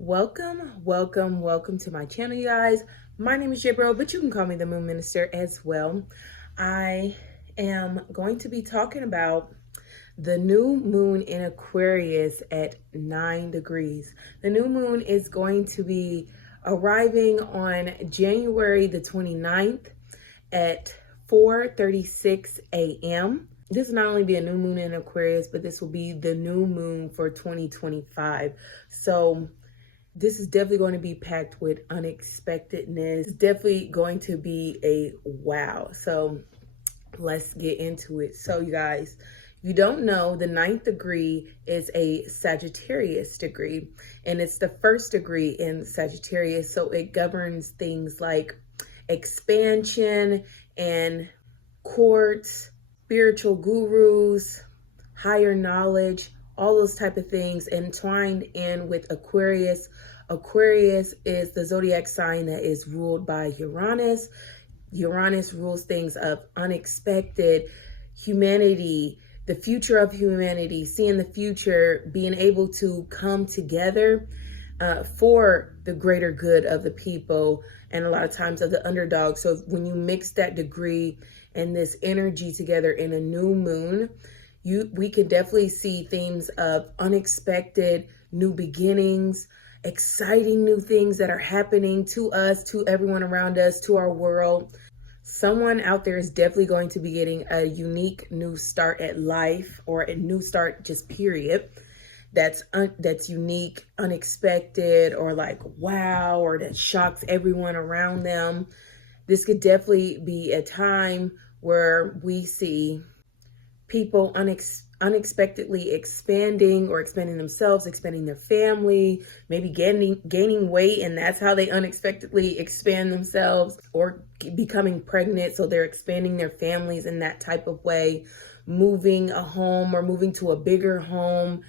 Welcome to my channel, you guys. My name is Bro, but you can call me the Moon Minister as well. I am going to be talking about the new moon in Aquarius at 9 degrees. The new moon is going to be arriving on January the 29th at 4:36 a.m. This will not only be a new moon in Aquarius, but this will be the new moon for 2025. So this is definitely going to be packed with unexpectedness. It's definitely going to be a wow. So let's get into it. So you guys, you don't know, the 9th degree is a Sagittarius degree, and it's the first degree in Sagittarius. So it governs things like expansion and courts, spiritual gurus, higher knowledge, all those type of things entwined in with Aquarius. Aquarius is the zodiac sign that is ruled by Uranus. Uranus rules things of unexpected, humanity, the future of humanity, seeing the future, being able to come together for the greater good of the people, and a lot of times of the underdog. So when you mix that degree and this energy together in a new moon, we could definitely see themes of unexpected new beginnings, exciting new things that are happening to us, to everyone around us, to our world. Someone out there is definitely going to be getting a unique new start at life, or a new start just period. That's unique, unexpected, or like wow, or that shocks everyone around them. This could definitely be a time where we see people unexpectedly expanding themselves, expanding their family, maybe gaining weight, and that's how they unexpectedly expand themselves, or becoming pregnant, so they're expanding their families in that type of way, moving a home or moving to a bigger home,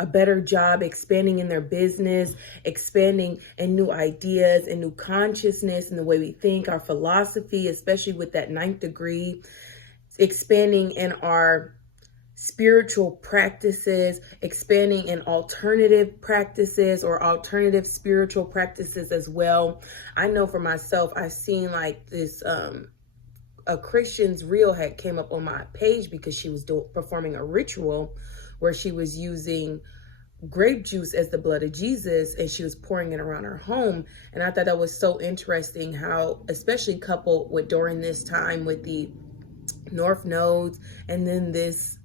a better job, expanding in their business, expanding in new ideas and new consciousness and the way we think, our philosophy, especially with that 9th degree, expanding in our spiritual practices, expanding in alternative practices or alternative spiritual practices as well. I know for myself, I've seen like this, a Christian's reel had came up on my page because she was performing a ritual where she was using grape juice as the blood of Jesus, and she was pouring it around her home. And I thought that was so interesting how, especially coupled with during this time with the North nodes, and then this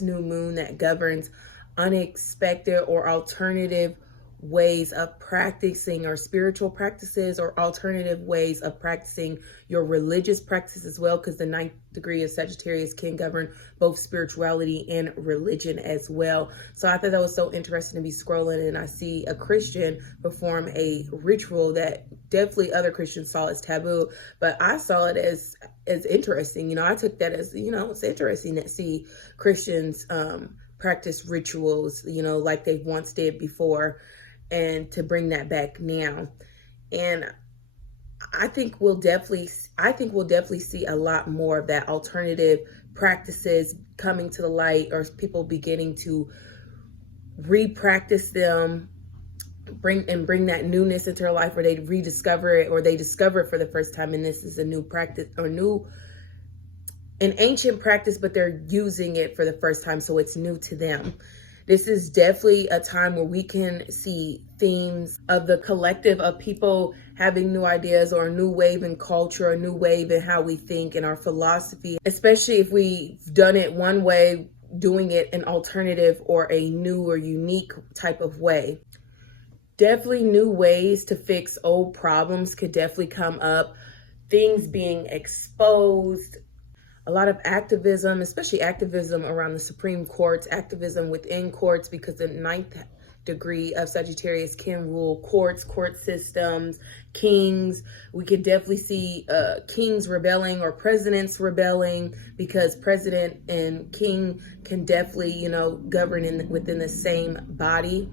new moon that governs unexpected or alternative ways of practicing or spiritual practices, or alternative ways of practicing your religious practice as well, because the 9th degree of Sagittarius can govern both spirituality and religion as well. So I thought that was so interesting to be scrolling, and I see a Christian perform a ritual that definitely other Christians saw as taboo, but I saw it as interesting. You know, I took that as, you know, it's interesting to see Christians practice rituals, you know, like they once did before, and to bring that back now. And I think we'll definitely see a lot more of that alternative practices coming to the light, or people beginning to re-practice them, bring that newness into their life, where they rediscover it, or they discover it for the first time, and this is a new practice, or an ancient practice, but they're using it for the first time, so it's new to them. This is definitely a time where we can see themes of the collective of people having new ideas, or a new wave in culture, a new wave in how we think and our philosophy, especially if we've done it one way, doing it an alternative or a new or unique type of way. Definitely new ways to fix old problems could definitely come up. Things being exposed. A lot of activism, especially activism around the Supreme Courts, activism within courts, because the 9th degree of Sagittarius can rule courts, court systems, kings. We could definitely see kings rebelling, or presidents rebelling, because president and king can definitely, you know, govern within the same body.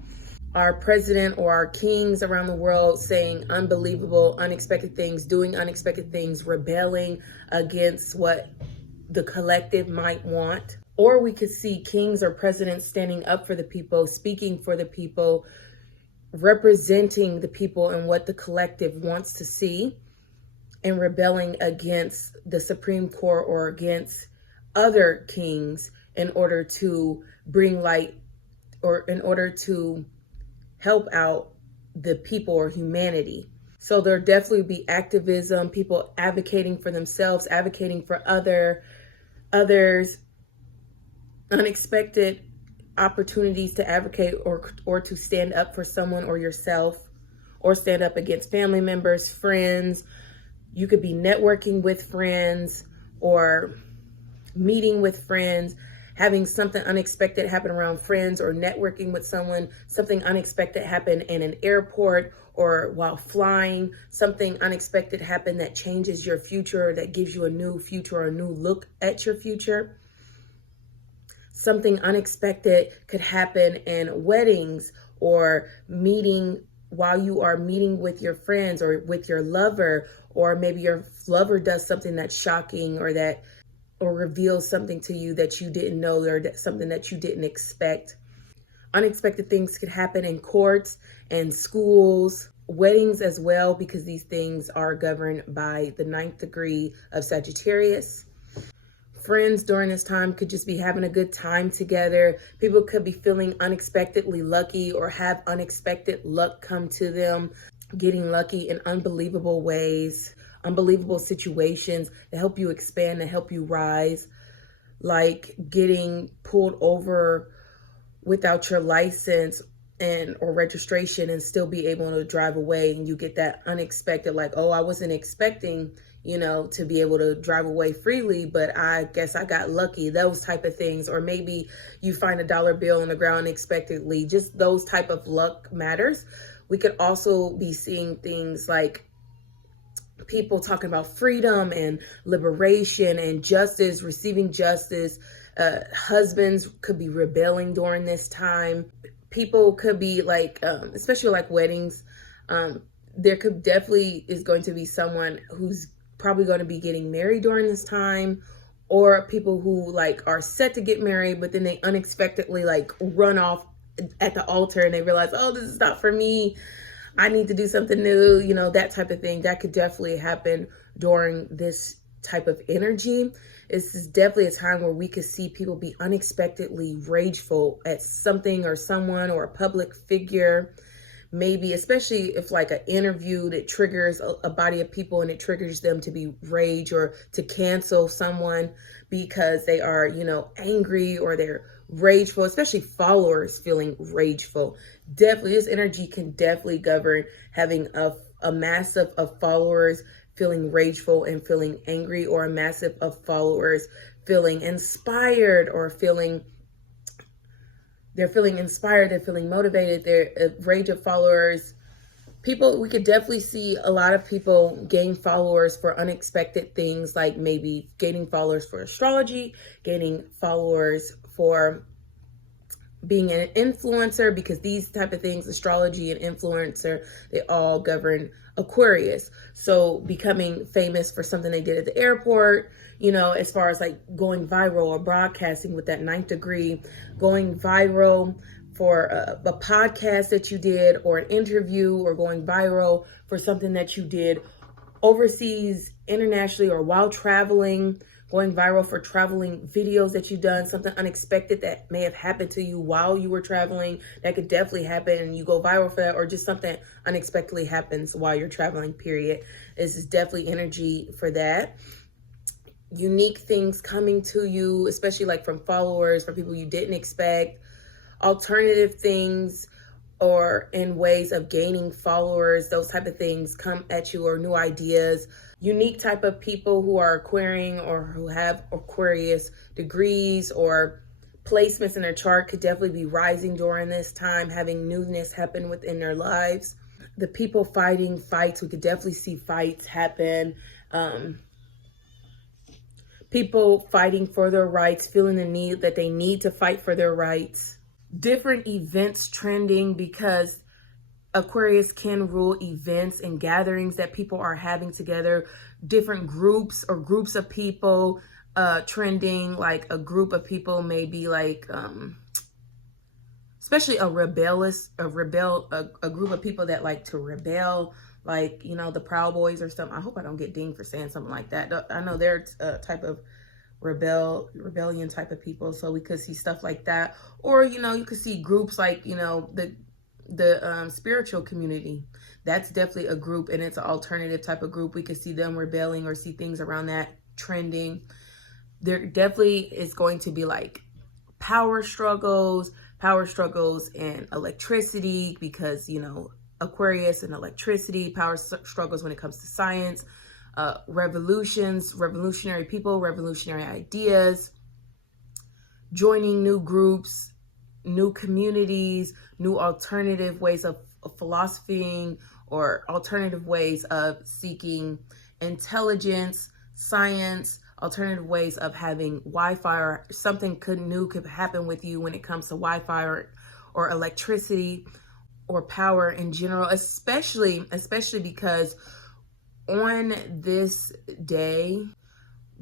Our president or our kings around the world saying unbelievable, unexpected things, doing unexpected things, rebelling against what the collective might want. Or we could see kings or presidents standing up for the people, speaking for the people, representing the people and what the collective wants to see, and rebelling against the Supreme Court or against other kings in order to bring light, or in order to help out the people or humanity. So there'll definitely be activism, people advocating for themselves, advocating for others, unexpected opportunities to advocate or to stand up for someone or yourself, or stand up against family members, friends. You could be networking with friends or meeting with friends, having something unexpected happen around friends, or networking with someone, something unexpected happen in an airport or while flying, something unexpected happen that changes your future, that gives you a new future or a new look at your future. Something unexpected could happen in weddings, or meeting while you are meeting with your friends or with your lover, or maybe your lover does something that's shocking, or reveals something to you that you didn't know, or something that you didn't expect. Unexpected things could happen in courts and schools, weddings as well, because these things are governed by the 9th degree of Sagittarius. Friends during this time could just be having a good time together. People could be feeling unexpectedly lucky, or have unexpected luck come to them, getting lucky in unbelievable ways, unbelievable situations that help you expand, that help you rise, like getting pulled over without your license or registration and still be able to drive away, and you get that unexpected, like, oh, I wasn't expecting, to be able to drive away freely, but I guess I got lucky, those type of things. Or maybe you find a dollar bill on the ground unexpectedly, just those type of luck matters. We could also be seeing things like people talking about freedom and liberation and justice, receiving justice. Husbands could be rebelling during this time. People could be like, especially like weddings, there could definitely is going to be someone who's probably going to be getting married during this time, or people who like are set to get married, but then they unexpectedly like run off at the altar and they realize, oh, this is not for me, I need to do something new, that type of thing. That could definitely happen during this type of energy. This is definitely a time where we could see people be unexpectedly rageful at something or someone or a public figure. Maybe, especially if like an interview that triggers a body of people and it triggers them to be rage or to cancel someone because they are, angry or they're rageful, especially followers feeling rageful. Definitely, this energy can definitely govern having a massive of followers feeling rageful and feeling angry, or a massive of followers feeling inspired or they're feeling inspired, they're feeling motivated, they're a rage of followers. People, we could definitely see a lot of people gain followers for unexpected things, like maybe gaining followers for astrology, gaining followers for being an influencer, because these type of things, astrology and influencer, they all govern Aquarius. So becoming famous for something they did at the airport, as far as like going viral or broadcasting with that 9th degree, going viral for a podcast that you did, or an interview, or going viral for something that you did overseas, internationally, or while traveling, going viral for traveling videos that you've done, something unexpected that may have happened to you while you were traveling. That could definitely happen and you go viral for that, or just something unexpectedly happens while you're traveling, period. This is definitely energy for that. Unique things coming to you, especially like from followers, from people you didn't expect. Alternative things, or in ways of gaining followers, those type of things come at you, or new ideas. Unique type of people who are Aquarian or who have Aquarius degrees or placements in their chart could definitely be rising during this time, having newness happen within their lives. The people fighting fights, we could definitely see fights happen. People fighting for their rights, feeling the need that they need to fight for their rights. Different events trending, because Aquarius can rule events and gatherings that people are having together. Different groups or groups of people trending, like a group of people, maybe like especially a group of people that like to rebel, like, you know, the Proud Boys or something. I hope I don't get dinged for saying something like that. I know they're a type of rebellion type of people, so we could see stuff like that. Or, you know, you could see groups like, you know, the spiritual community. That's definitely a group, and it's an alternative type of group. We could see them rebelling or see things around that trending. There definitely is going to be like power struggles and electricity, because, you know, Aquarius and electricity, power struggles when it comes to science, revolutionary people, revolutionary ideas, joining new groups, new communities, new alternative ways of philosophing, or alternative ways of seeking intelligence, science, alternative ways of having Wi-Fi, or something new could happen with you when it comes to Wi-Fi or electricity or power in general, especially because on this day,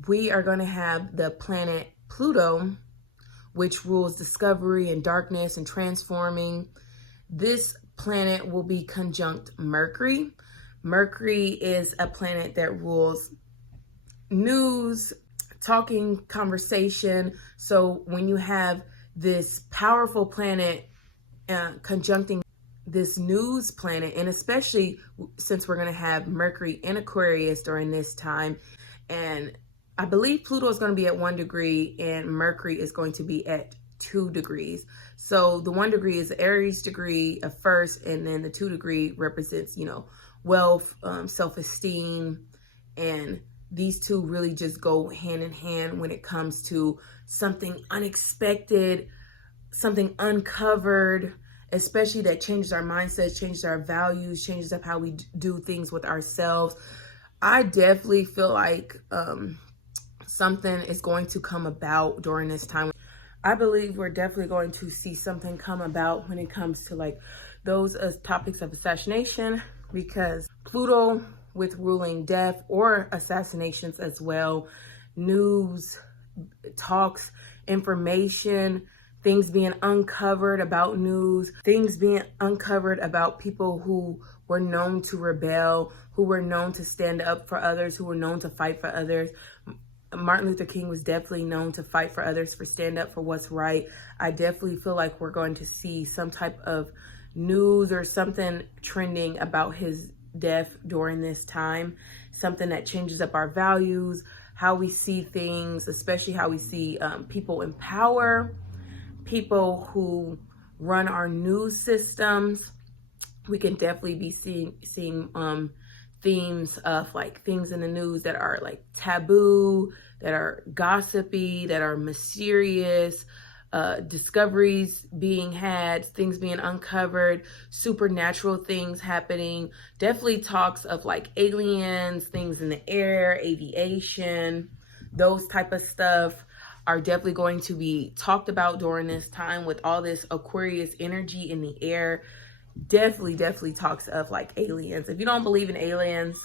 we are going to have the planet Pluto, which rules discovery and darkness and transforming. This planet will be conjunct Mercury. Mercury is a planet that rules news, talking, conversation. So when you have this powerful planet conjuncting this news planet, and especially since we're going to have Mercury in Aquarius during this time, and I believe Pluto is going to be at 1 degree and Mercury is going to be at 2 degrees. So the 1 degree is the Aries degree of first, and then the 2 degree represents, you know, wealth, self-esteem, and these two really just go hand in hand when it comes to something unexpected, something uncovered, especially that changes our mindsets, changes our values, changes up how we do things with ourselves. I definitely feel like something is going to come about during this time. I believe we're definitely going to see something come about when it comes to like those topics of assassination, because Pluto with ruling death or assassinations as well, news, talks, information, things being uncovered about news, things being uncovered about people who were known to rebel, who were known to stand up for others, who were known to fight for others. Martin Luther King was definitely known to fight for others, for stand up for what's right. I definitely feel like we're going to see some type of news or something trending about his death during this time, something that changes up our values, how we see things, especially how we see people in power, people who run our news systems. We can definitely be seeing themes of like things in the news that are like taboo, that are gossipy, that are mysterious, discoveries being had, things being uncovered, supernatural things happening. Definitely talks of like aliens, things in the air, aviation, those type of stuff are definitely going to be talked about during this time with all this Aquarius energy in the air. Definitely talks of like aliens. If you don't believe in aliens,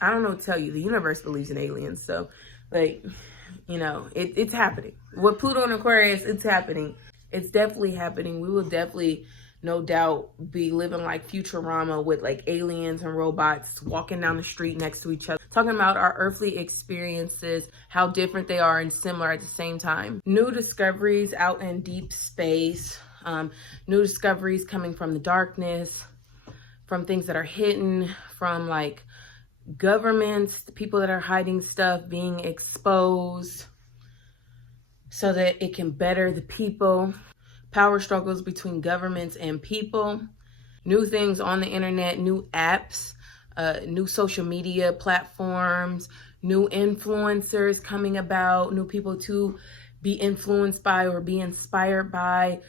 I don't know what to tell you. The universe believes in aliens. So like, you know, it's happening. With Pluto and Aquarius, it's happening. It's definitely happening. We will definitely, no doubt, be living like Futurama with like aliens and robots walking down the street next to each other, talking about our earthly experiences, how different they are and similar at the same time. New discoveries out in deep space, new discoveries coming from the darkness, from things that are hidden, from like governments, people that are hiding stuff being exposed so that it can better the people. Power struggles between governments and people. New things on the internet, new apps, new social media platforms, new influencers coming about, new people to be influenced by or be inspired by,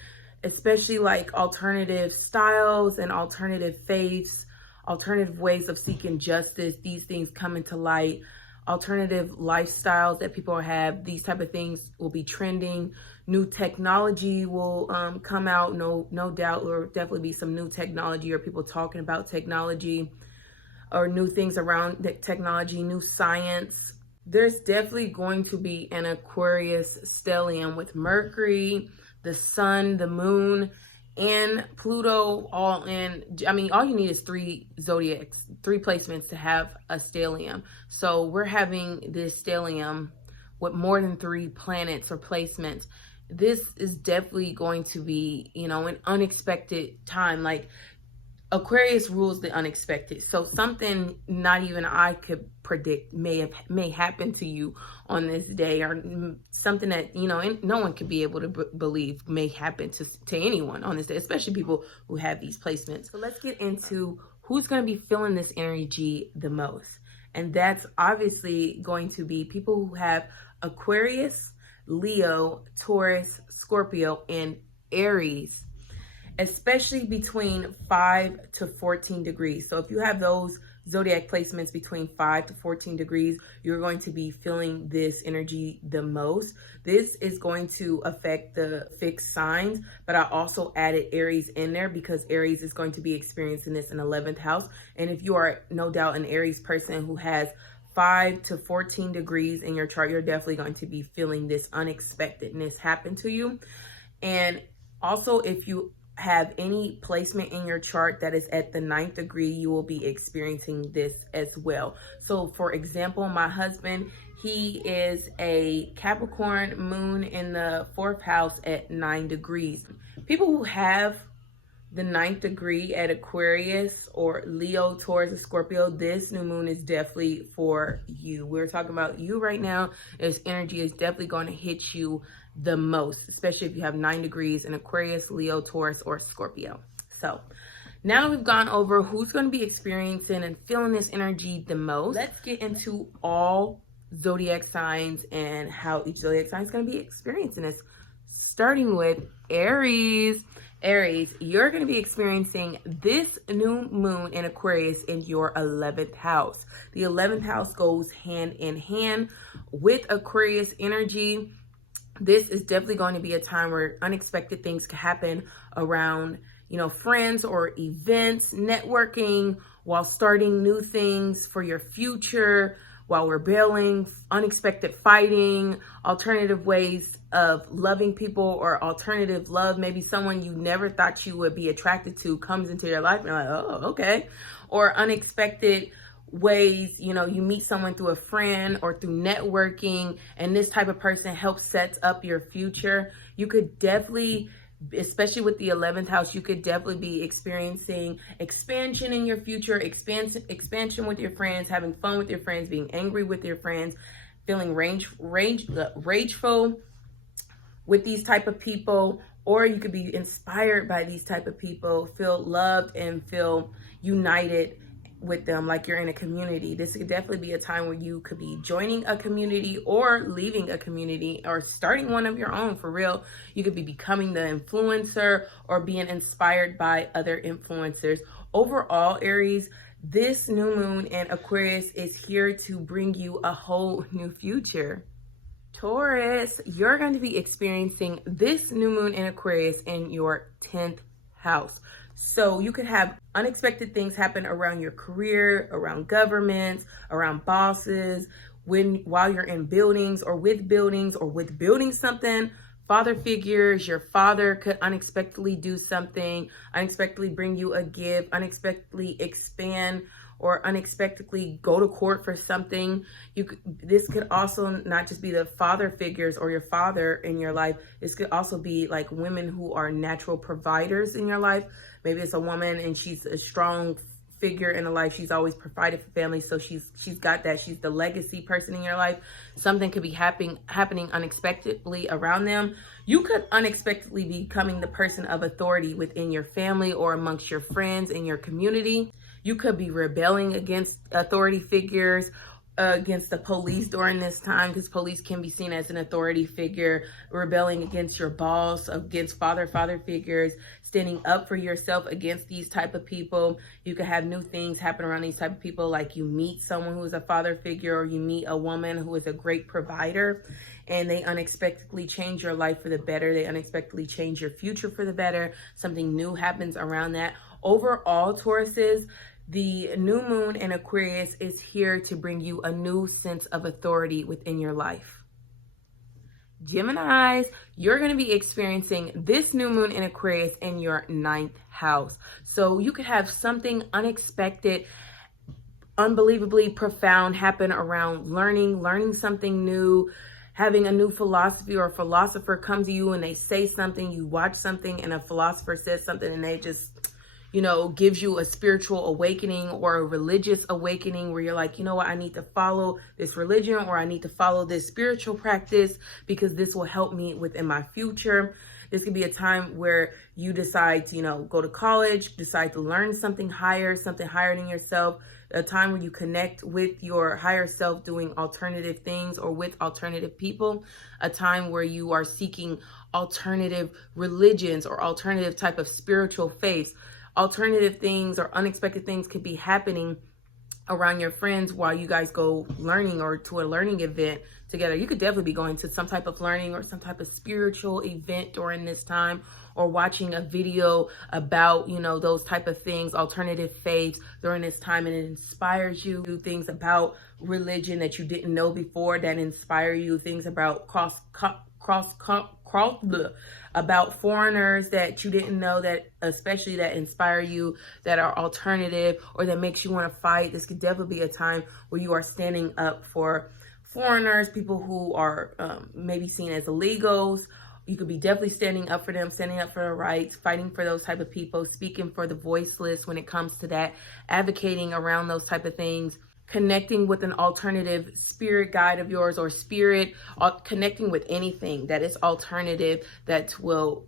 especially like alternative styles and alternative faiths, alternative ways of seeking justice. These things come into light. Alternative lifestyles that people have, these type of things will be trending. New technology will come out. No doubt there will definitely be some new technology or people talking about technology or new things around the technology, new science. There's definitely going to be an Aquarius stellium with Mercury, the sun, the moon, and Pluto all in. I mean, all you need is 3 zodiacs, 3 placements to have a stellium. So we're having this stellium with more than 3 planets or placements. This is definitely going to be, you know, an unexpected time. Like, Aquarius rules the unexpected. So something not even I could predict may happen to you on this day, or something that, you know, no one could be able to believe may happen to anyone on this day, especially people who have these placements. So let's get into who's going to be feeling this energy the most. And that's obviously going to be people who have Aquarius, Leo, Taurus, Scorpio, and Aries, especially between 5 to 14 degrees. So if you have those zodiac placements between 5 to 14 degrees, you're going to be feeling this energy the most. This is going to affect the fixed signs, but I also added Aries in there because Aries is going to be experiencing this in 11th house. And if you are no doubt an Aries person who has 5 to 14 degrees in your chart, you're definitely going to be feeling this unexpectedness happen to you. And also, if you have any placement in your chart that is at the 9th degree, you will be experiencing this as well. So for example, my husband, he is a Capricorn, moon in the 4th house at 9 degrees. People who have the 9th degree at Aquarius or Leo, Taurus, or Scorpio, this new moon is definitely for you. We're talking about you right now. This energy is definitely going to hit you the most, especially if you have 9 degrees in Aquarius, Leo, Taurus, or Scorpio. So now that we've gone over who's going to be experiencing and feeling this energy the most, let's get into all zodiac signs and how each zodiac sign is going to be experiencing this. Starting with Aries. Aries, you're going to be experiencing this new moon in Aquarius in your 11th house. The 11th house goes hand in hand with Aquarius energy. This is definitely going to be a time where unexpected things can happen around, you know, friends or events, networking, while starting new things for your future, while rebelling, unexpected fighting, alternative ways of loving people or alternative love. Maybe someone you never thought you would be attracted to comes into your life and you're like, oh, okay. Or unexpected ways, you know, you meet someone through a friend or through networking, and this type of person helps set up your future. You could definitely, especially with the 11th house, you could definitely be experiencing expansion in your future, expansion with your friends, having fun with your friends, being angry with your friends, feeling rageful with these type of people, or you could be inspired by these type of people, feel loved and feel united with them, like you're in a community. This could definitely be a time where you could be joining a community or leaving a community or starting one of your own for real. You could be becoming the influencer or being inspired by other influencers. Overall, Aries, this new moon in Aquarius is here to bring you a whole new future. Taurus, you're going to be experiencing this new moon in Aquarius in your 10th house. So you could have unexpected things happen around your career, around governments, around bosses, while you're in buildings or with building something. Father figures, your father could unexpectedly do something, unexpectedly bring you a gift, unexpectedly expand, or unexpectedly go to court for something. This could also not just be the father figures or your father in your life. This could also be like women who are natural providers in your life. Maybe it's a woman and she's a strong figure in a life. She's always provided for family. So she's got that. She's the legacy person in your life. Something could be happening unexpectedly around them. You could unexpectedly be becoming the person of authority within your family or amongst your friends in your community. You could be rebelling against authority figures, against the police during this time, because police can be seen as an authority figure, rebelling against your boss, against father figures, standing up for yourself against these type of people. You could have new things happen around these type of people, like you meet someone who is a father figure, or you meet a woman who is a great provider, and they unexpectedly change your life for the better. They unexpectedly change your future for the better. Something new happens around that. Overall, Tauruses, the new moon in Aquarius is here to bring you a new sense of authority within your life. Geminis, you're going to be experiencing this new moon in Aquarius in your 9th house. So you could have something unexpected, unbelievably profound happen around learning something new, having a new philosophy, or a philosopher come to you and they say something, you watch something and a philosopher says something and they just, gives you a spiritual awakening or a religious awakening where you're like, you know what, I need to follow this religion, or I need to follow this spiritual practice because this will help me within my future. This could be a time where you decide to, go to college, decide to learn something higher than yourself, a time where you connect with your higher self doing alternative things or with alternative people, a time where you are seeking alternative religions or alternative type of spiritual faiths. Alternative things or unexpected things could be happening around your friends while you guys go learning or to a learning event together. You could definitely be going to some type of learning or some type of spiritual event during this time, or watching a video about, those type of things, alternative faiths during this time, and it inspires you to do things about religion that you didn't know before that inspire you, things about about foreigners that you didn't know, that especially that inspire you, that are alternative or that makes you want to fight. This could definitely be a time where you are standing up for foreigners, people who are maybe seen as illegals. You could be definitely standing up for them, standing up for their rights, fighting for those type of people, speaking for the voiceless when it comes to that, advocating around those type of things, connecting with an alternative spirit guide of yours, or spirit, connecting with anything that is alternative that will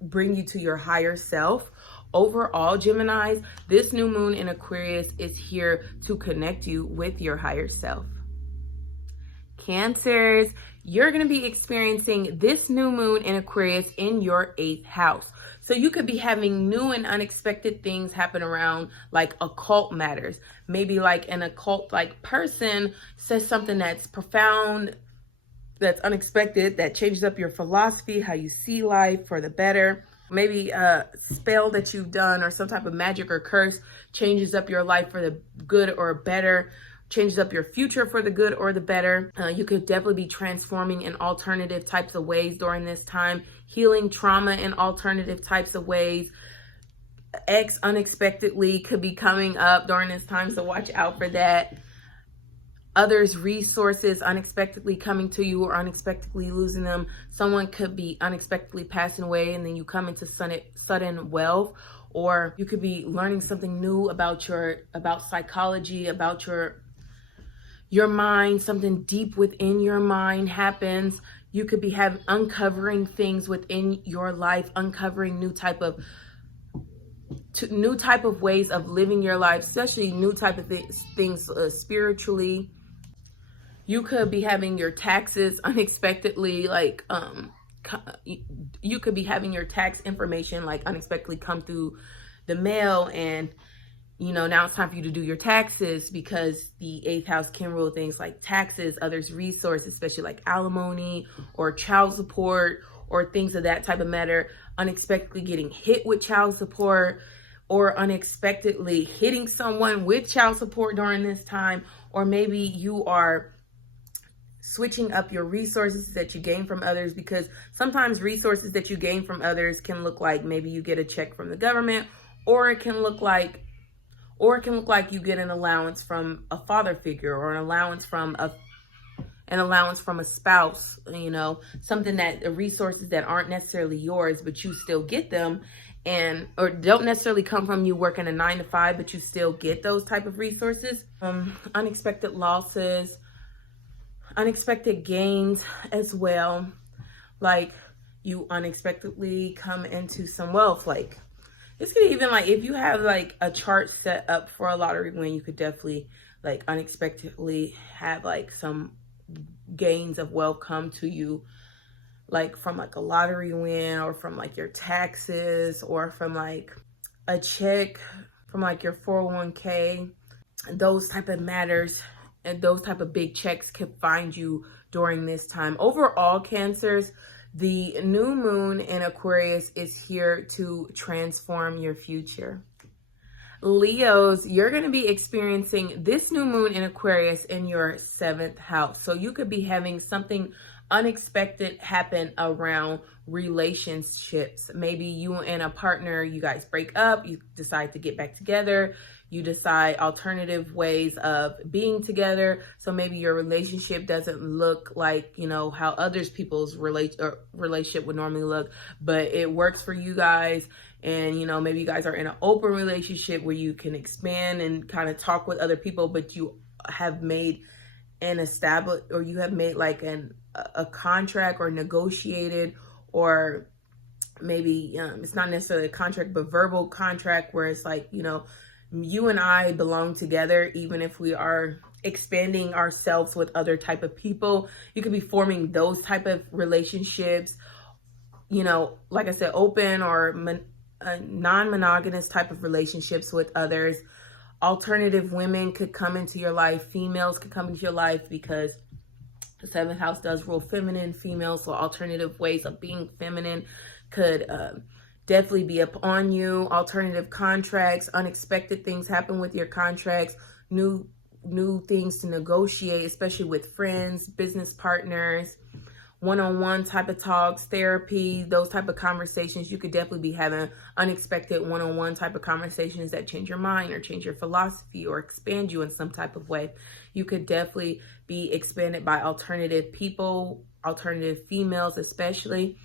bring you to your higher self. Overall, Geminis, this new moon in Aquarius is here to connect you with your higher self. Cancers, you're going to be experiencing this new moon in Aquarius in your 8th house. So you could be having new and unexpected things happen around like occult matters. Maybe like an occult like person says something that's profound, that's unexpected, that changes up your philosophy, how you see life for the better. Maybe a spell that you've done or some type of magic or curse changes up your life for the good or better, changes up your future for the good or the better. You could definitely be transforming in alternative types of ways during this time, healing trauma in alternative types of ways. X unexpectedly could be coming up during this time, so watch out for that. Others' resources unexpectedly coming to you or unexpectedly losing them. Someone could be unexpectedly passing away and then you come into sudden wealth. Or you could be learning something new about psychology, about your mind. Something deep within your mind happens. You could be uncovering things within your life, uncovering new type of ways of living your life, especially new type of things spiritually. You could be having your taxes unexpectedly, you could be having your tax information unexpectedly come through the mail, and now it's time for you to do your taxes, because the 8th house can rule things like taxes, others' resources, especially like alimony or child support or things of that type of matter. Unexpectedly getting hit with child support, or unexpectedly hitting someone with child support during this time. Or maybe you are switching up your resources that you gain from others, because sometimes resources that you gain from others can look like maybe you get a check from the government, or it can look like you get an allowance from a father figure, or an allowance from a spouse, something that resources that aren't necessarily yours, but you still get them, or don't necessarily come from you working a 9-to-5, but you still get those type of resources. Unexpected losses, unexpected gains as well. Like you unexpectedly come into some wealth. Like this could even if you have a chart set up for a lottery win, you could definitely unexpectedly have some gains of wealth come to you, from a lottery win, or from your taxes, or from a check from your 401k. Those type of matters and those type of big checks could find you during this time. Overall, Cancers, the new moon in Aquarius is here to transform your future. Leos, you're going to be experiencing this new moon in Aquarius in your 7th house. So you could be having something unexpected happen around relationships. Maybe you and a partner, you guys break up, you decide to get back together, you decide alternative ways of being together. So maybe your relationship doesn't look like, you know, how others people's relationship would normally look, but it works for you guys. And, you know, maybe you guys are in an open relationship where you can expand and kind of talk with other people, but you have made an established, or you have made like a contract or negotiated, or maybe it's not necessarily a contract, but verbal contract where it's like, you know, you and I belong together, even if we are expanding ourselves with other type of people. You could be forming those type of relationships, you know, like I said, open or non-monogamous type of relationships with others. Alternative women could come into your life. Females could come into your life because the 7th house does rule feminine females. So alternative ways of being feminine could definitely be upon you. Alternative contracts, unexpected things happen with your contracts, new things to negotiate, especially with friends, business partners, one-on-one type of talks, therapy, those type of conversations. You could definitely be having unexpected one-on-one type of conversations that change your mind or change your philosophy or expand you in some type of way. You could definitely be expanded by alternative people, alternative females especially.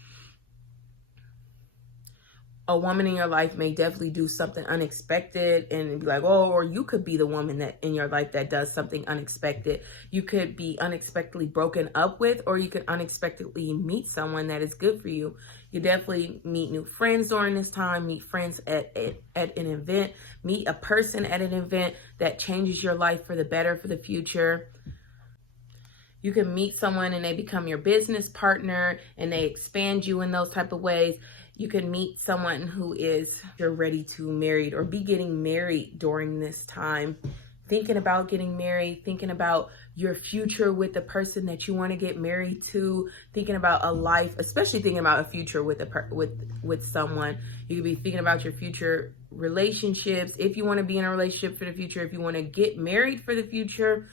A woman in your life may definitely do something unexpected and be like, oh, or you could be the woman that in your life that does something unexpected. You could be unexpectedly broken up with, or you could unexpectedly meet someone that is good for you. You definitely meet new friends during this time, meet friends at an event, meet a person at an event that changes your life for the better, for the future. You can meet someone and they become your business partner and they expand you in those type of ways. You can meet someone who you're ready to marry or be getting married during this time. Thinking about getting married, thinking about your future with the person that you want to get married to, thinking about a life, especially thinking about a future with someone. You could be thinking about your future relationships. If you want to be in a relationship for the future, if you want to get married for the future,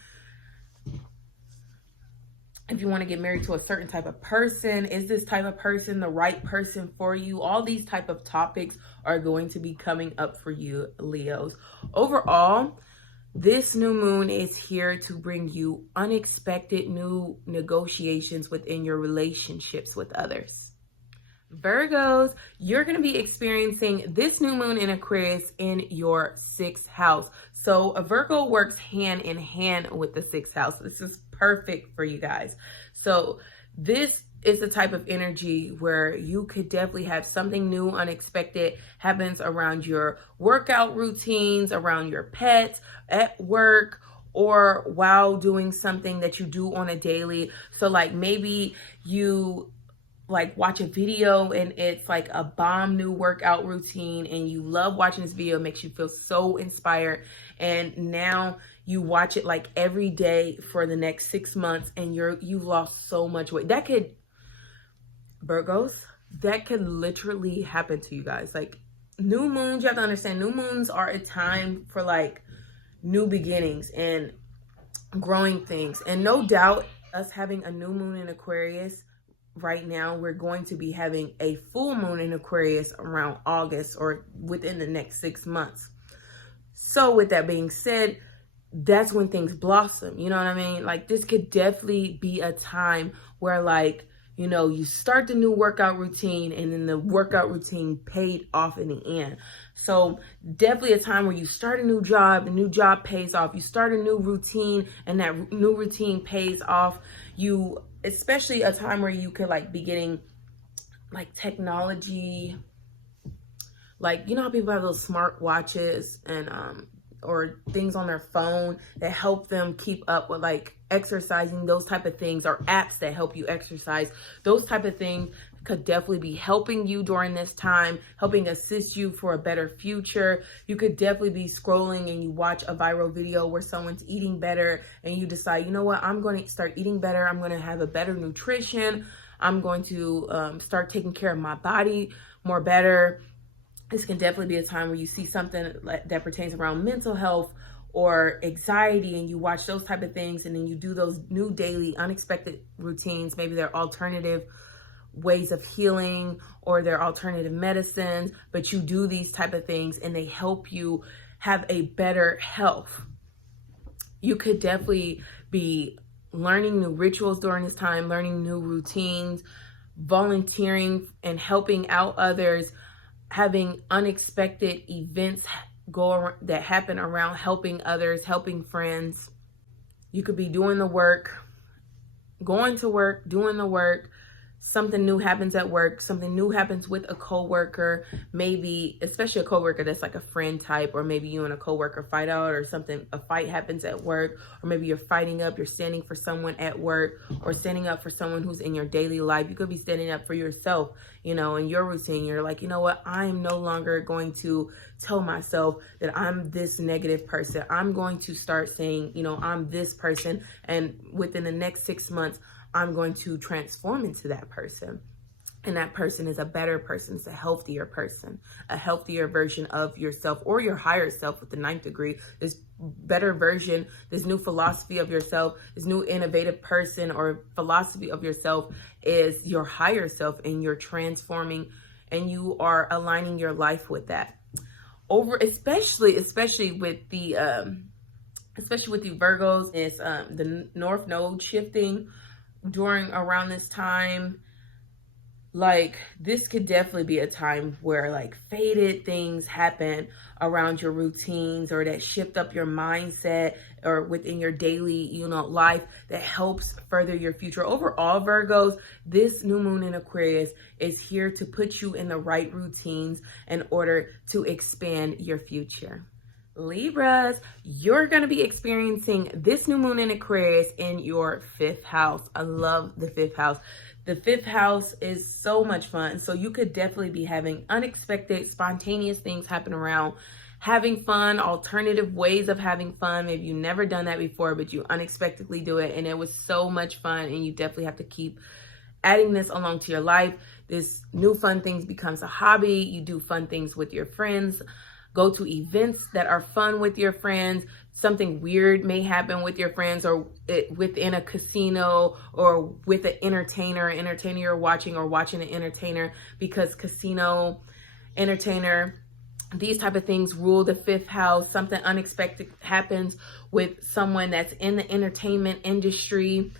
if you want to get married to a certain type of person, is this type of person the right person for you? All these type of topics are going to be coming up for you, Leos. Overall, this new moon is here to bring you unexpected new negotiations within your relationships with others. Virgos, you're going to be experiencing this new moon in Aquarius in your 6th house. So a Virgo works hand in hand with the 6th house. This is perfect for you guys. So this is the type of energy where you could definitely have something new, unexpected happens around your workout routines, around your pets, at work, or while doing something that you do on a daily. So like maybe you like watch a video and it's like a bomb new workout routine and you love watching this video. It makes you feel so inspired, and now you watch it like every day for the next 6 months and you've lost so much weight. That could, Virgos, that could literally happen to you guys. Like new moons, you have to understand, new moons are a time for like new beginnings and growing things. And no doubt us having a new moon in Aquarius right now, we're going to be having a full moon in Aquarius around August or within the next 6 months. So with that being said, that's when things blossom. You know what I mean? Like this could definitely be a time where like, you know, you start the new workout routine and then the workout routine paid off in the end. So definitely a time where you start a new job, the new job pays off. You start a new routine and that new routine pays off. Especially a time where you could like be getting like technology, like, you know how people have those smart watches and or things on their phone that help them keep up with like exercising, those type of things, or apps that help you exercise. Those type of things could definitely be helping you during this time, helping assist you for a better future. You could definitely be scrolling and you watch a viral video where someone's eating better and you decide, you know what, I'm going to start eating better. I'm going to have a better nutrition. I'm going to start taking care of my body more better. This can definitely be a time where you see something that pertains around mental health or anxiety, and you watch those type of things, and then you do those new daily unexpected routines. Maybe they're alternative ways of healing or they're alternative medicines, but you do these type of things and they help you have a better health. You could definitely be learning new rituals during this time, learning new routines, volunteering and helping out others, having unexpected events that happen around, helping others, helping friends. You could be doing the work, going to work, doing the work. Something new happens at work, something new happens with a coworker, maybe, especially a coworker that's like a friend type, or maybe you and a coworker fight out or something, a fight happens at work, or maybe you're fighting up, you're standing for someone at work, or standing up for someone who's in your daily life. You could be standing up for yourself, you know, in your routine. You're like, you know what, I am no longer going to tell myself that I'm this negative person. I'm going to start saying, you know, I'm this person, and within the next 6 months, I'm going to transform into that person. And that person is a better person. It's a healthier person, a healthier version of yourself, or your higher self with the 9th degree. This better version, this new philosophy of yourself, this new innovative person or philosophy of yourself is your higher self, and you're transforming and you are aligning your life with that. Especially with the Virgos, is the North Node shifting around this time. Like, this could definitely be a time where like faded things happen around your routines, or that shift up your mindset or within your daily, you know, life, that helps further your future. Overall, Virgos, this new moon in Aquarius is here to put you in the right routines in order to expand your future. Libras, you're going to be experiencing this new moon in Aquarius in your 5th house. I love the 5th house. The 5th house is so much fun. So you could definitely be having unexpected, spontaneous things happen around, having fun, alternative ways of having fun. Maybe you've never done that before, but you unexpectedly do it, and it was so much fun, and you definitely have to keep adding this along to your life. This new fun things becomes a hobby. You do fun things with your friends. Go to events that are fun with your friends. Something weird may happen with your friends, or within a casino, or with an entertainer you're watching, or watching an entertainer, because casino, entertainer, these type of things rule the 5th house. Something unexpected happens with someone that's in the entertainment industry.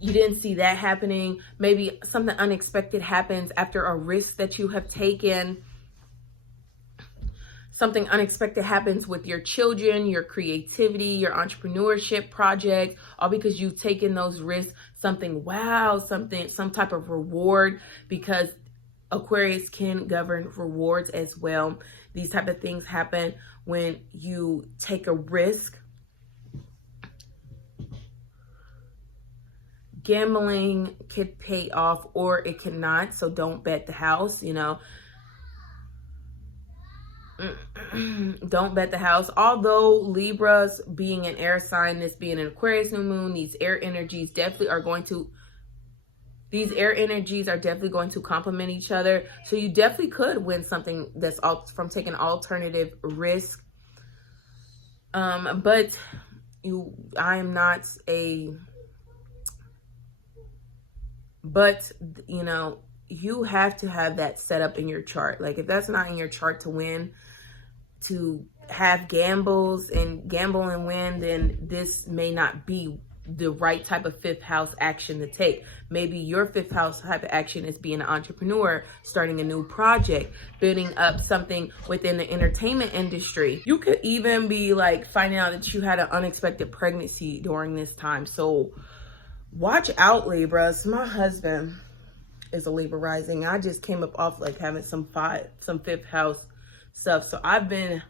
You didn't see that happening. Maybe something unexpected happens after a risk that you have taken. Something unexpected happens with your children, your creativity, your entrepreneurship project, all because you've taken those risks. Something, wow, some type of reward, because Aquarius can govern rewards as well. These type of things happen when you take a risk. Gambling could pay off, or it cannot, so don't bet the house, you know. Don't bet the house. Although Libras being an air sign, this being an Aquarius new moon, these air energies are definitely going to complement each other. So you definitely could win something that's from taking alternative risk. But you know, you have to have that set up in your chart. Like, if that's not in your chart to win, to have gamble and win, then this may not be the right type of 5th house action to take. Maybe your 5th house type of action is being an entrepreneur, starting a new project, building up something within the entertainment industry. You could even be like finding out that you had an unexpected pregnancy during this time. So watch out, Libras. My husband is a Libra rising. I just came up off like having some 5th house stuff. So I've been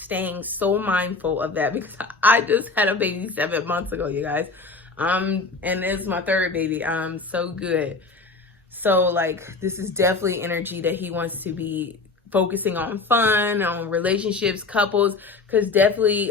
staying so mindful of that, because I just had a baby 7 months ago, you guys. And it's my 3rd baby. So good. So like, this is definitely energy that he wants to be focusing on fun, on relationships, couples, because definitely,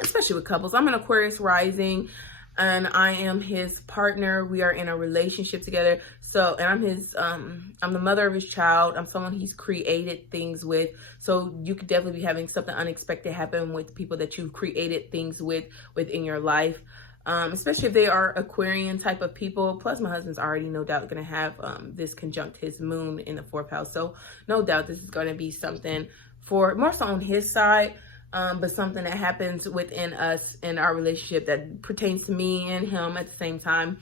especially with couples. I'm an Aquarius rising. and I am his partner. We are in a relationship together. So, and I'm his, I'm the mother of his child. I'm someone he's created things with. So you could definitely be having something unexpected happen with people that you've created things with within your life. Especially if they are Aquarian type of people. Plus my husband's already no doubt going to have this conjunct his moon in the 4th house. So no doubt this is going to be something for more so on his side. But something that happens within us in our relationship that pertains to me and him at the same time.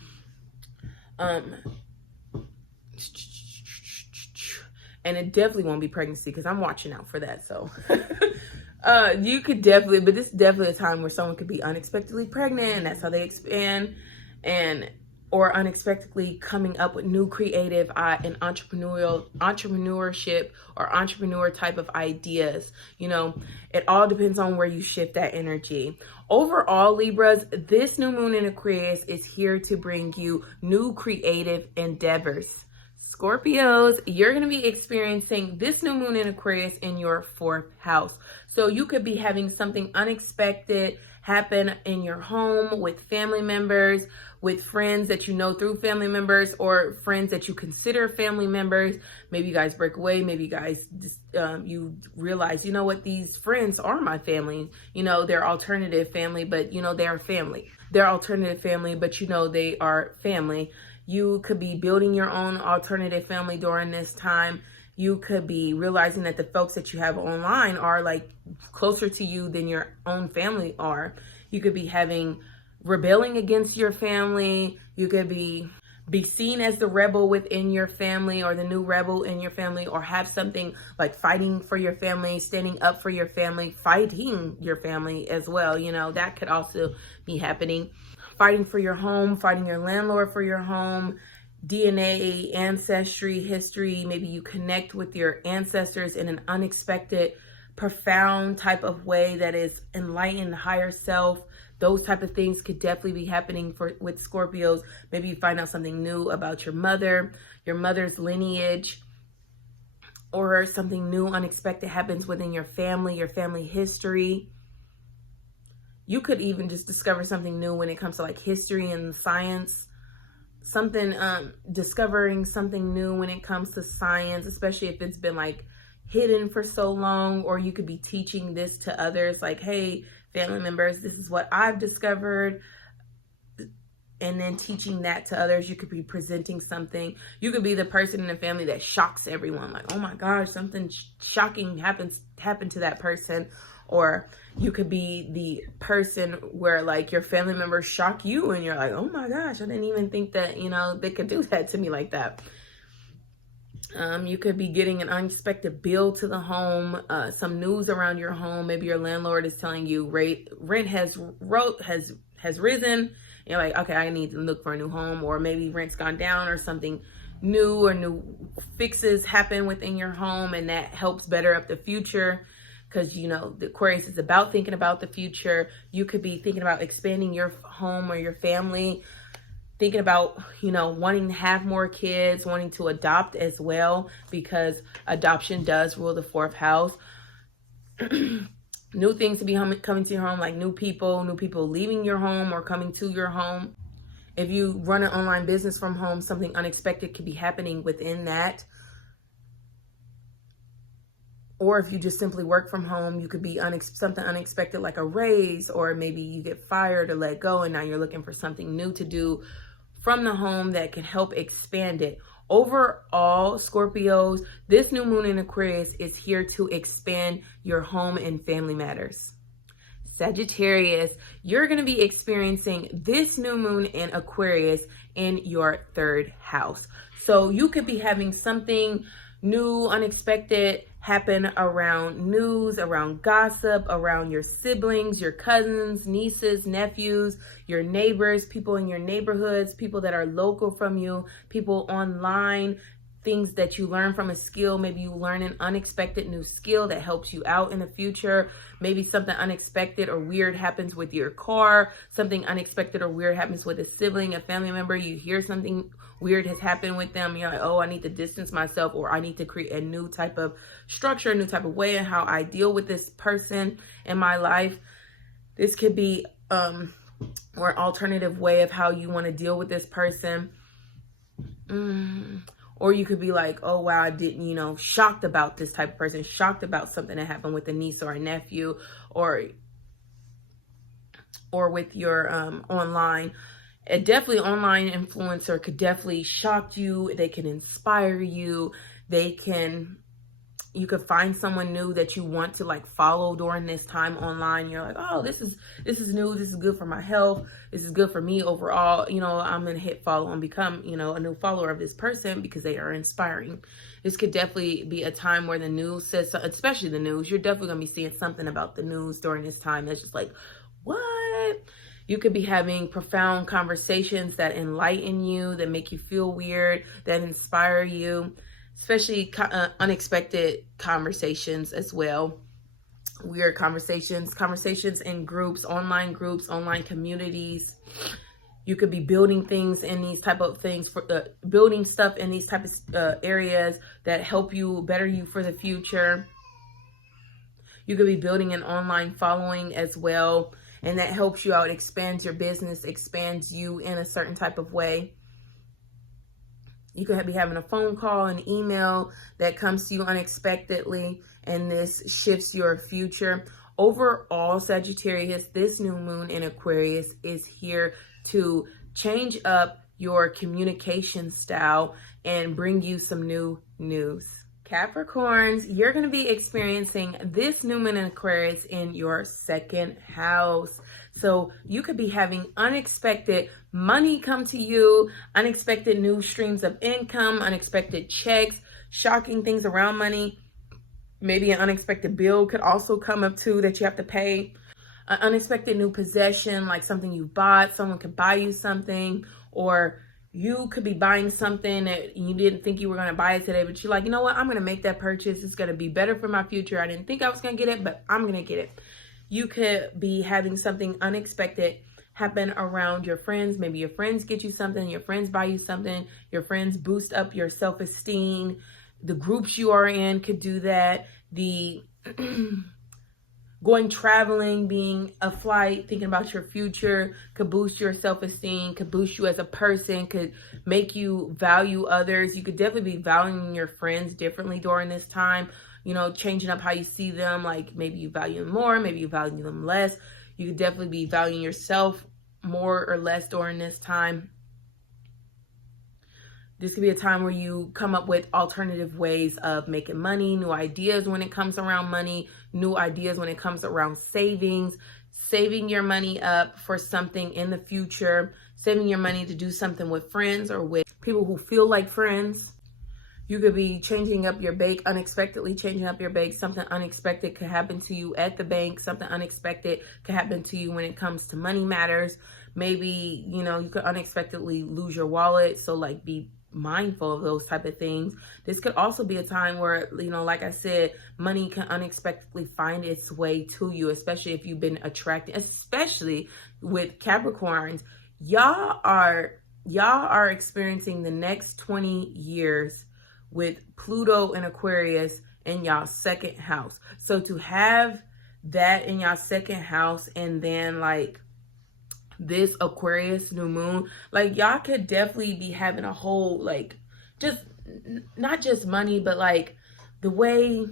And it definitely won't be pregnancy because I'm watching out for that. So you could definitely, but this is definitely a time where someone could be unexpectedly pregnant, and that's how they expand, and or unexpectedly coming up with new creative and entrepreneurship or entrepreneur type of ideas. You know, it all depends on where you shift that energy. Overall, Libras, this new moon in Aquarius is here to bring you new creative endeavors. Scorpios, you're going to be experiencing this new moon in Aquarius in your 4th house. So you could be having something unexpected happen in your home with family members, with friends that you know through family members, or friends that you consider family members. Maybe you guys break away. Maybe you guys you realize, you know what, these friends are my family. You know, they're alternative family, but you know they're family. They're alternative family, but you know they are family. You could be building your own alternative family during this time. You could be realizing that the folks that you have online are like closer to you than your own family are. You could be rebelling against your family. You could be seen as the rebel within your family, or the new rebel in your family, or have something like fighting for your family, standing up for your family, fighting your family as well. You know, that could also be happening. Fighting for your home, fighting your landlord for your home, DNA, ancestry, history. Maybe you connect with your ancestors in an unexpected, profound type of way that is enlightened, higher self. Those type of things could definitely be happening with Scorpios. Maybe you find out something new about your mother's lineage, or something new, unexpected happens within your family history. You could even just discover something new when it comes to like history and science. Discovering something new when it comes to science, especially if it's been like hidden for so long. Or you could be teaching this to others, like, hey, family members, this is what I've discovered. And then teaching that to others. You could be presenting something. You could be the person in the family that shocks everyone. Like, oh my gosh, something shocking happened to that person. Or you could be the person where like your family members shock you and you're like, oh my gosh, I didn't even think that, you know, they could do that to me like that. You could be getting an unexpected bill to the home, some news around your home. Maybe your landlord is telling you rent has risen. You're like, okay, I need to look for a new home. Or maybe rent's gone down, or something new, or new fixes happen within your home, and that helps better up the future. Because, you know, the Aquarius is about thinking about the future. You could be thinking about expanding your home or your family, thinking about, you know, wanting to have more kids, wanting to adopt as well, because adoption does rule the 4th house. New things to be coming to your home, like new people leaving your home or coming to your home. If you run an online business from home, something unexpected could be happening within that. Or if you just simply work from home, you could be something unexpected like a raise, or maybe you get fired or let go, and now you're looking for something new to do from the home that can help expand it. Overall, Scorpios, this new moon in Aquarius is here to expand your home and family matters. Sagittarius, you're going to be experiencing this new moon in Aquarius in your 3rd house. So you could be having something new, unexpected happen around news, around gossip, around your siblings, your cousins, nieces, nephews, your neighbors, people in your neighborhoods, people that are local from you, people online, things that you learn from a skill. Maybe you learn an unexpected new skill that helps you out in the future. Maybe something unexpected or weird happens with your car. Something unexpected or weird happens with a sibling, a family member. You hear something weird has happened with them. You're like, oh, I need to distance myself, or I need to create a new type of structure, a new type of way in how I deal with this person in my life. This could be or an alternative way of how you want to deal with this person. Or you could be like, oh, wow, I didn't, you know, shocked about this type of person, shocked about something that happened with a niece or a nephew, or with your online. A definitely online influencer could definitely shock you. They can inspire you. You could find someone new that you want to like follow during this time online. You're like, oh, this is new. This is good for my health. This is good for me overall. You know, I'm going to hit follow and become, you know, a new follower of this person because they are inspiring. This could definitely be a time where the news says, especially the news, you're definitely going to be seeing something about the news during this time that's just like, what? You could be having profound conversations that enlighten you, that make you feel weird, that inspire you. Especially unexpected conversations as well. Weird conversations in groups, online communities. You could be building things in these type of things, building stuff in these type of areas that help you, better you for the future. You could be building an online following as well, and that helps you out, expands your business, expands you in a certain type of way. You could be having a phone call, an email that comes to you unexpectedly, and this shifts your future. Overall, Sagittarius, this new moon in Aquarius is here to change up your communication style and bring you some new news. Capricorns, you're going to be experiencing this new moon in Aquarius in your second house. So you could be having unexpected money come to you, unexpected new streams of income, unexpected checks, shocking things around money. Maybe an unexpected bill could also come up too that you have to pay. An unexpected new possession, like something you bought, someone could buy you something, or you could be buying something that you didn't think you were going to buy it today, but you're like, you know what? I'm going to make that purchase. It's going to be better for my future. I didn't think I was going to get it, but I'm going to get it. You could be having something unexpected happen around your friends. Maybe your friends get you something, your friends buy you something, your friends boost up your self-esteem. The groups you are in could do that. The going traveling, being a flight, thinking about your future could boost your self-esteem, could boost you as a person, could make you value others. You could definitely be valuing your friends differently during this time, you know, changing up how you see them. Like maybe you value them more, maybe you value them less. You could definitely be valuing yourself more or less during this time. This could be a time where you come up with alternative ways of making money, new ideas when it comes around money, new ideas when it comes around savings, saving your money up for something in the future, saving your money to do something with friends or with people who feel like friends. You could be changing up your bank, unexpectedly changing up your bank. Something unexpected could happen to you at the bank. Something unexpected could happen to you when it comes to money matters. Maybe, you know, you could unexpectedly lose your wallet. So like be mindful of those type of things. This could also be a time where, you know, like I said, money can unexpectedly find its way to you, especially if you've been attracted, especially with Capricorns. Y'all are experiencing the next 20 years with Pluto and Aquarius in y'all second house. So to have that in y'all second house and then like this Aquarius new moon, like y'all could definitely be having a whole like just not just money, but like the way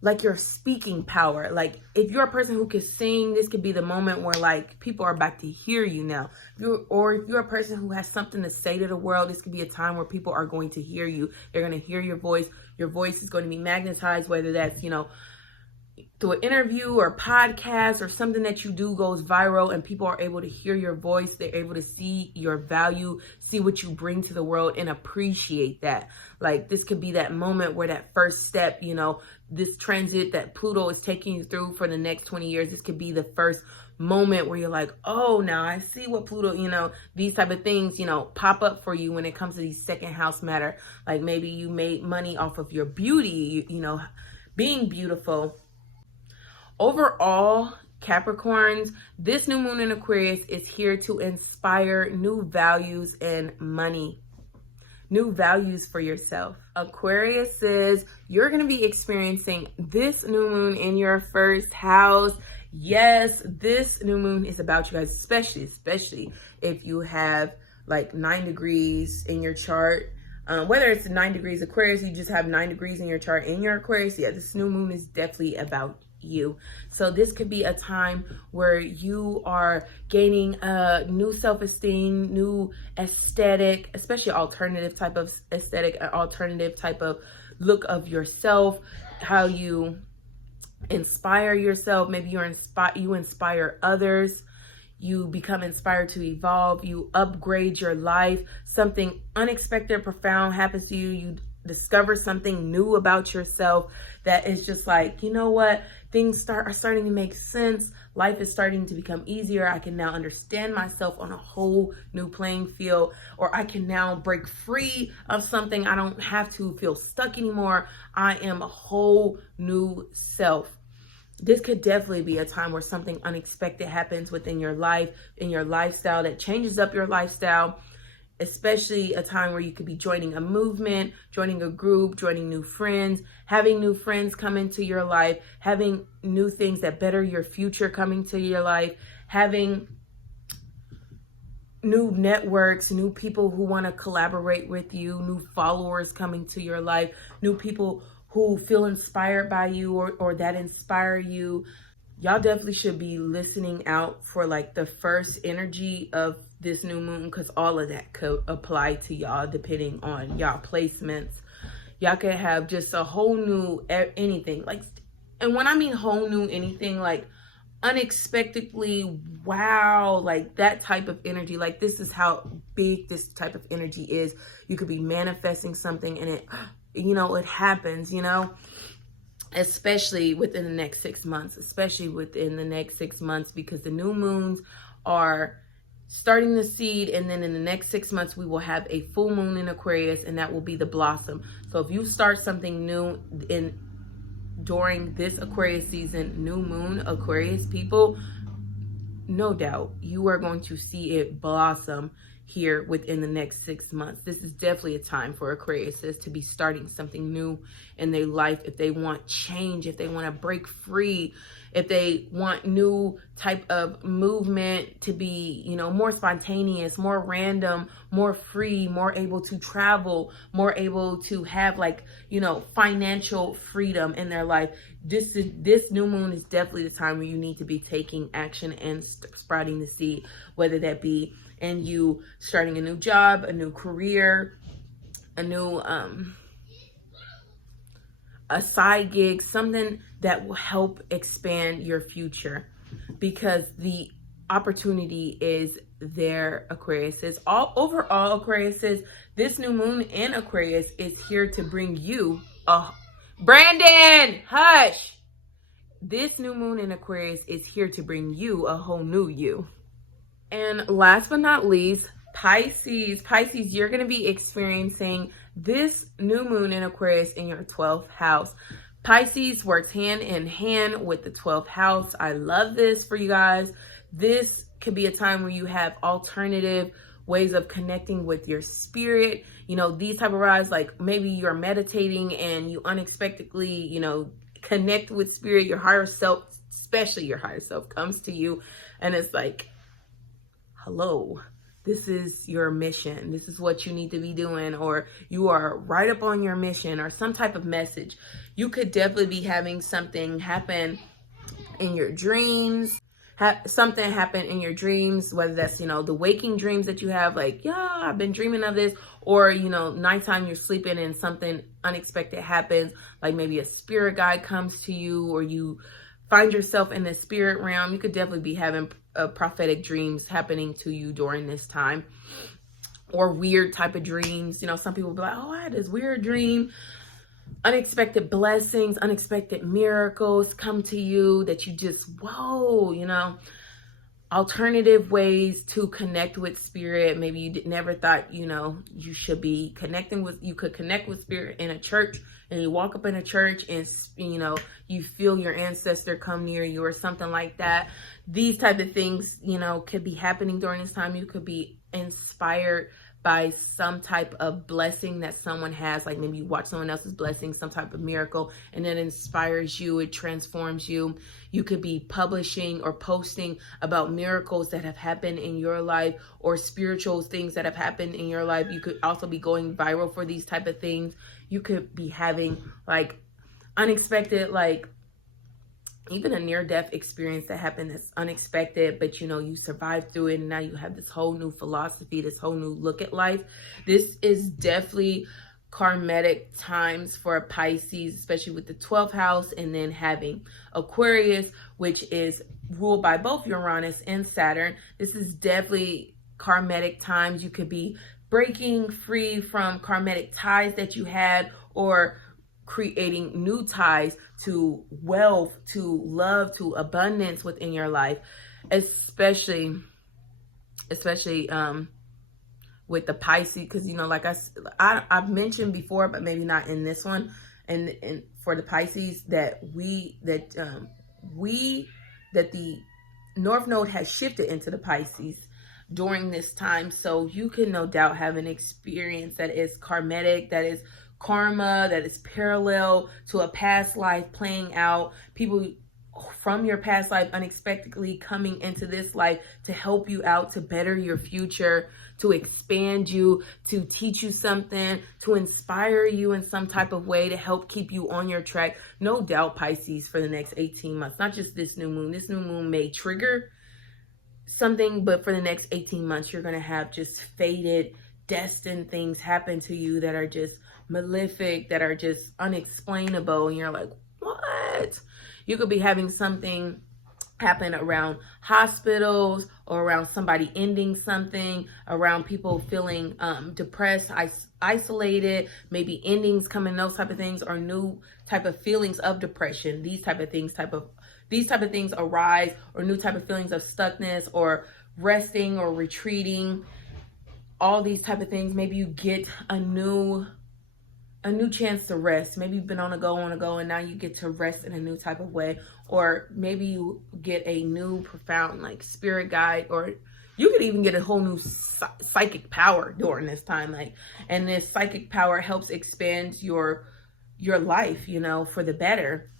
like your speaking power. Like if you're a person who can sing, this could be the moment where like people are about to hear you now. If you're a person who has something to say to the world, this could be a time where people are going to hear you. They're going to hear your voice. Your voice is going to be magnetized, whether that's, you know, through an interview or podcast or something that you do goes viral and people are able to hear your voice. They're able to see your value, see what you bring to the world and appreciate that. Like this could be that moment where that first step, you know, this transit that Pluto is taking you through for the next 20 years. This could be the first moment where you're like, oh, now I see what Pluto, you know, these type of things, you know, pop up for you when it comes to these second house matter. Like maybe you made money off of your beauty, you know, being beautiful. Overall, Capricorns, this new moon in Aquarius is here to inspire new values and money, new values for yourself. Aquarius says you're going to be experiencing this new moon in your first house. Yes, this new moon is about you guys, especially if you have like 9 degrees in your chart. Whether it's 9 degrees Aquarius, you just have 9 degrees in your chart in your Aquarius. Yeah, this new moon is definitely about you. So this could be a time where you are gaining a new self-esteem, new aesthetic, especially alternative type of aesthetic, an alternative type of look of yourself, how you inspire yourself. Maybe you inspire others. You become inspired to evolve. You upgrade your life. Something unexpected, profound happens to you. You discover something new about yourself that is just like, you know what? Things are starting to make sense. Life is starting to become easier. I can now understand myself on a whole new playing field, or I can now break free of something. I don't have to feel stuck anymore. I am a whole new self. This could definitely be a time where something unexpected happens within your life, in your lifestyle, that changes up your lifestyle, especially a time where you could be joining a movement, joining a group, joining new friends, having new friends come into your life, having new things that better your future coming to your life, having new networks, new people who want to collaborate with you, new followers coming to your life, new people who feel inspired by you or that inspire you. Y'all definitely should be listening out for like the first energy of this new moon, because all of that could apply to y'all depending on y'all placements. Y'all could have just a whole new anything, like, and when I mean whole new anything, like unexpectedly, wow, like that type of energy. Like, this is how big this type of energy is. You could be manifesting something and it, you know, it happens, you know, especially within the next 6 months, because the new moons are starting the seed, and then in the next 6 months we will have a full moon in Aquarius, and that will be the blossom. So if you start something new during this Aquarius season, new moon Aquarius people, no doubt you are going to see it blossom here within the next 6 months. This is definitely a time for Aquariuses to be starting something new in their life. If they want change, if they want to break free, if they want new type of movement to be, you know, more spontaneous, more random, more free, more able to travel, more able to have, like, you know, financial freedom in their life. This new moon is definitely the time where you need to be taking action and sprouting the seed, whether that be in you starting a new job, a new career, a new a side gig, something that will help expand your future, because the opportunity is there, Aquariuses. Overall, Aquariuses, this new moon in Aquarius is here to bring you Brandon, hush! This new moon in Aquarius is here to bring you a whole new you. And last but not least, Pisces, you're going to be experiencing this new moon in Aquarius in your 12th house. Pisces works hand in hand with the 12th house. I love this for you guys. This could be a time where you have alternative ways of connecting with your spirit. You know, these type of rides, like maybe you're meditating and you unexpectedly, you know, connect with spirit, your higher self, especially your higher self, comes to you and it's like, hello, this is your mission. This is what you need to be doing, or you are right up on your mission, or some type of message. You could definitely be having something happen in your dreams. Something happen in your dreams, whether that's, you know, the waking dreams that you have, like, yeah, I've been dreaming of this, or, you know, nighttime you're sleeping and something unexpected happens, like maybe a spirit guide comes to you, or you find yourself in the spirit realm. You could definitely be having prophetic dreams happening to you during this time, or weird type of dreams. You know, some people will be like, oh, I had this weird dream. Unexpected blessings, unexpected miracles come to you that you just, whoa, you know, alternative ways to connect with spirit. Maybe you never thought, you know, you should be connecting with, you could connect with spirit in a church, and you walk up in a church and, you know, you feel your ancestor come near you or something like that. These type of things, you know, could be happening during this time. You could be inspired by some type of blessing that someone has. Like maybe you watch someone else's blessing, some type of miracle, and it inspires you, it transforms you. You could be publishing or posting about miracles that have happened in your life, or spiritual things that have happened in your life. You could also be going viral for these type of things. You could be having like unexpected, like even a near-death experience that happened that's unexpected, but you survived through it, and now you have this whole new philosophy, this whole new look at life. This is definitely karmatic times for Pisces, especially with the 12th house, and then having Aquarius, which is ruled by both Uranus and Saturn. This is definitely karmatic times. You could be breaking free from karmatic ties that you had, or creating new ties to wealth, to love, to abundance within your life, especially with the Pisces, because like I've mentioned before, but maybe not in this one, and for the Pisces, that the North Node has shifted into the Pisces during this time. So you can no doubt have an experience that is karmatic, that is karma, that is parallel to a past life playing out. People from your past life unexpectedly coming into this life to help you out, to better your future, to expand you, to teach you something, to inspire you in some type of way, to help keep you on your track. No doubt, Pisces, for the next 18 months, not just this new moon. This new moon may trigger something, but for the next 18 months, you're going to have just fated, destined things happen to you that are just malefic, that are just unexplainable, and you're like, what? You could be having something happen around hospitals, or around somebody ending something, around people feeling depressed, isolated, maybe endings coming, those type of things, or new type of feelings of depression. These type of things arise, or new type of feelings of stuckness, or resting, or retreating. All these type of things. Maybe you get a new chance to rest. Maybe you've been on a go, and now you get to rest in a new type of way. Or maybe you get a new profound like spirit guide, or you could even get a whole new psychic power during this time. And this psychic power helps expand your life, for the better.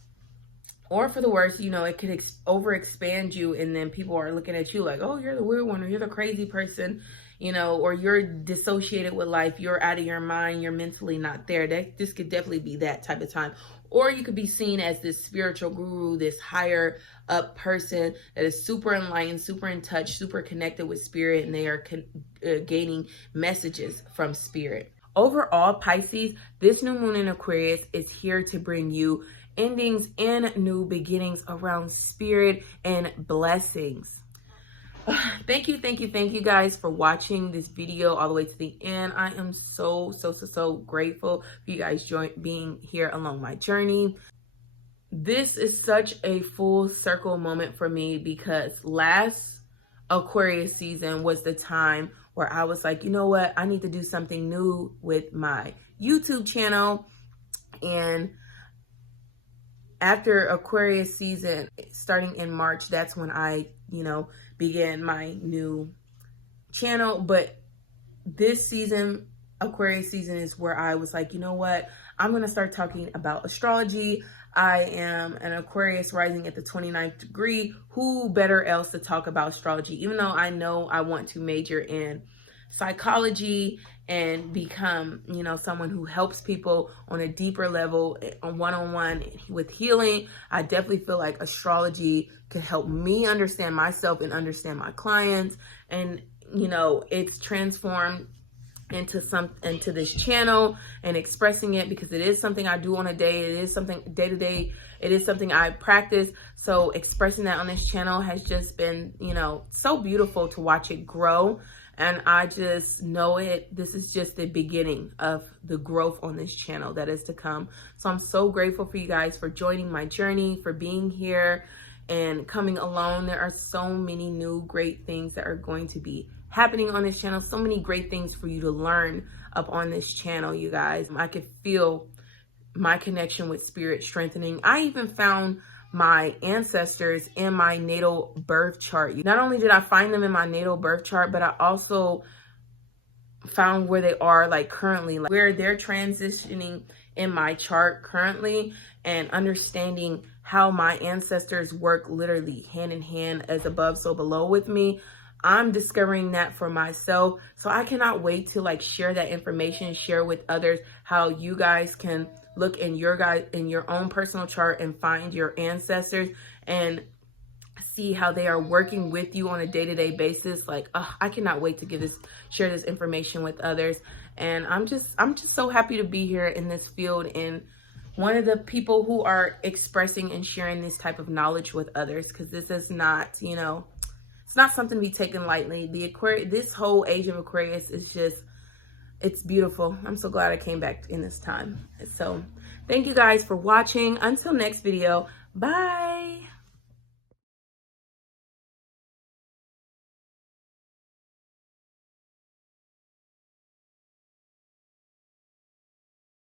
Or for the worse, it could overexpand you, and then people are looking at you like, oh, you're the weird one, or you're the crazy person, or you're dissociated with life, you're out of your mind, you're mentally not there. This could definitely be that type of time. Or you could be seen as this spiritual guru, this higher up person that is super enlightened, super in touch, super connected with spirit, and they are gaining messages from spirit. Overall, Pisces, this new moon in Aquarius is here to bring you endings and new beginnings around spirit and blessings. Thank you guys for watching this video all the way to the end. I am so grateful for you guys being here along my journey. This is such a full circle moment for me, because last Aquarius season was the time where I was like, you know what, I need to do something new with my YouTube channel. And after Aquarius season, starting in March, that's when I, began my new channel. But this season, Aquarius season, is where I was like, you know what, I'm going to start talking about astrology. I am an Aquarius rising at the 29th degree. Who better else to talk about astrology? Even though I know I want to major in psychology and become, someone who helps people on a deeper level, on one-on-one with healing, I definitely feel like astrology can help me understand myself and understand my clients. And, it's transformed into this channel and expressing it, because it is something I do on a day. It is something day to day. It is something I practice. So expressing that on this channel has just been, so beautiful to watch it grow. And I just know this is just the beginning of the growth on this channel that is to come. So I'm so grateful for you guys for joining my journey, for being here and coming along. There are so many new great things that are going to be happening on this channel. So many great things for you to learn up on this channel, you guys. I could feel my connection with spirit strengthening. I even found my ancestors in my natal birth chart. Not only did I find them in my natal birth chart, but I also found where they are like currently, like where they're transitioning in my chart currently, and understanding how my ancestors work literally hand in hand, as above so below with me. I'm discovering that for myself. So I cannot wait to like share that information, share with others how you guys can look in your own personal chart and find your ancestors and see how they are working with you on a day-to-day basis. Like, I cannot wait to share this information with others. And I'm just so happy to be here in this field, and one of the people who are expressing and sharing this type of knowledge with others, because this is not, you know, it's not something to be taken lightly. This whole age of Aquarius is just, it's beautiful. I'm so glad I came back in this time. So thank you guys for watching. Until next video, bye.